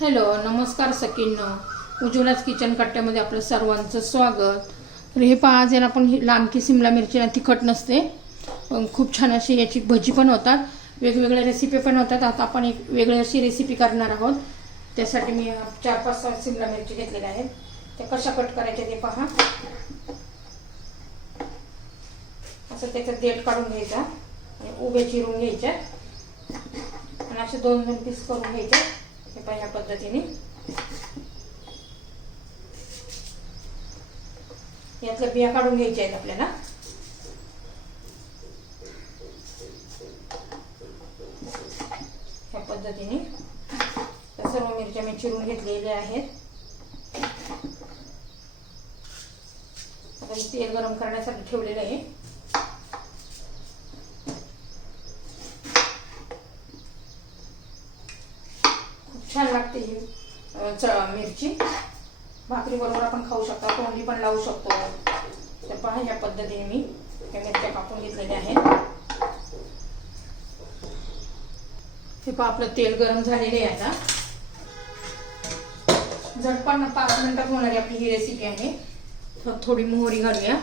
Hello नमस्कार सकींनो उज्ज्वलाच kitchen कट्ट्यामध्ये आपलं सर्वांचं स्वागत. तर हे पहा आज याला आपण ही लांबकी सिमला मिरची ना तिखट नसते खूप छान अशी याची भजी पण होतात. वेगवेगळ्या रेसिपी पण होतात. आता आपण एक वेगळी अशी रेसिपी करणार आहोत. त्यासाठी मी चार पाच सहा सिमला मिरची घेतलेल्या आहेत. त्या कशा कट करायच्या ते पहा. असं त्याचं देठ काढून घ्यायचा आणि उभे चिरून घ्यायच्या आणि असे दोन दोन पीस करून घ्यायचे. हे पण ह्या पद्धतीने. यातल्या बिया काढून घ्यायच्या आहेत आपल्याला. ह्या पद्धतीने. त्या सर्व मिरच्या मी चिरून घेतलेल्या आहेत. आता तेल गरम करण्यासाठी ठेवलेलं आहे खूप छान लागते ही अं, च- मिरची. भाकरी बरोबर आपण खाऊ शकतो तोंडी पण लावू शकतो. तर पहा या पद्धतीने मी या मिरच्या कापून घेतलेल्या आहेत. हे पहा आपलं तेल गरम झालेले आहे आता. झटपट पाच मिनिटात होणारी आपली ही रेसिपी आहे. तर थोडी मोहरी घालूया.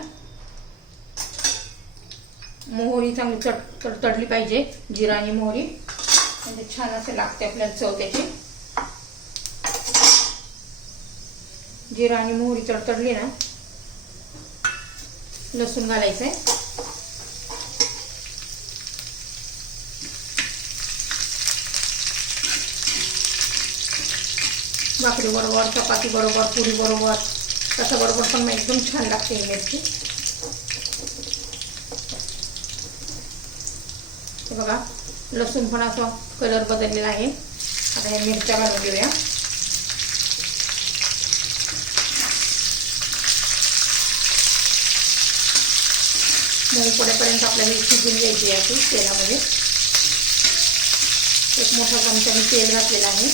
मोहरी चांगली चट तड- तडली पाहिजे जिरा आणि मोहरी. म्हणजे छान असे लागते आपल्याला चव त्याची. जिरा आणि मोहरी तडतडली ना लसूण घालायचं आहे भाकरी बरोबर चपाती बरोबर पुरी बरोबर तसं बरोबर पण एकदम छान लागते ही मिरची. बघा लसूण पण असं कलर बदललेला आहे. आता हे मिरच्या घालून घेऊया. मऊ पडेपर्यंत आपल्याला ही शिजून घ्यायची आहे ती तेलामध्ये. एक मोठा चमचा मी तेल घातलेला आहे.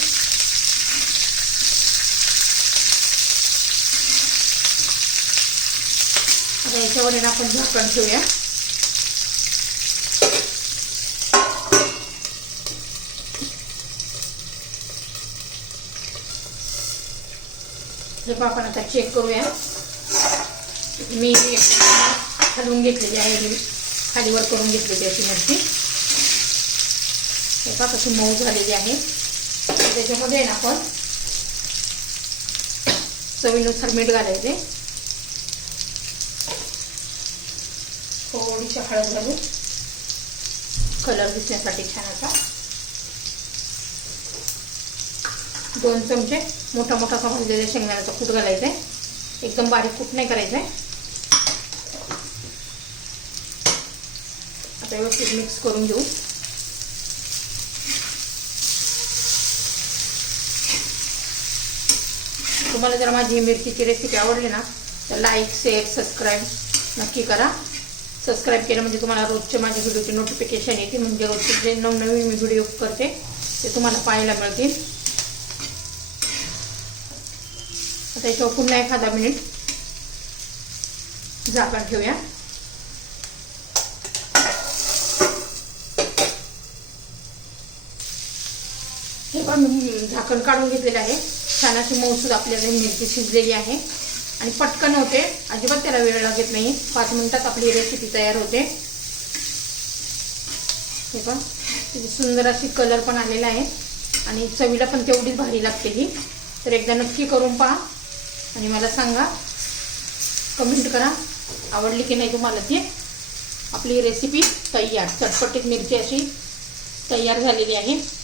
आता याच्यावर आपण झाकण ठेवूया. आपण आता चेक करूया. मी हलवून घेतलेली आहे मी. खालीवर करून घेतलेली अशी मच्छी. हे पहा कशी मऊ झालेली आहे. त्याच्यामध्ये आहे ना आपण चवीनुसार मीठ घालायचे. थोडीशी हळद घालून कलर दिसण्यासाठी छान असा. दोन चमचे मोठा मोठा समजलेल्या शेंगदाण्याचा कूट घालायचा. आहे एकदम बारीक कूट नाही करायचं. आहे आता व्यवस्थित मिक्स करून घेऊ. तुम्हाला जर माझी मिरचीची रेसिपी आवडली ना तर लाईक शेअर सबस्क्राईब नक्की करा. सबस्क्राईब केलं म्हणजे तुम्हाला रोजचे माझ्या व्हिडिओचे नोटिफिकेशन येते म्हणजे रोजचे जे नवनवीन मी व्हिडिओ करते ते तुम्हाला पाहायला मिळतील. आता याच्यावर पुन्हा एखादा मिनिट झाकण ठेवूया. हे पण मी झाकण काढून घेतलेलं आहे. छान अशी मौसूद आपल्याला मिरची शिजलेली आहे. आणि पटकन होते. अजिबात त्याला वेळ लागत नाही. पाच मिनिटात आपली रेसिपी तयार होते. हे पण सुंदर अशी कलर पण आलेला आहे. आणि चवीला पण तेवढीच भारी लागते ही. तर एकदा नक्की करून पहा. आणि मला सांगा कमेंट करा. आवडली की नाही तुम्हाला ती? आपली रेसिपी तयार. चटपटीत मिरची अशी तयार झालेली आहे.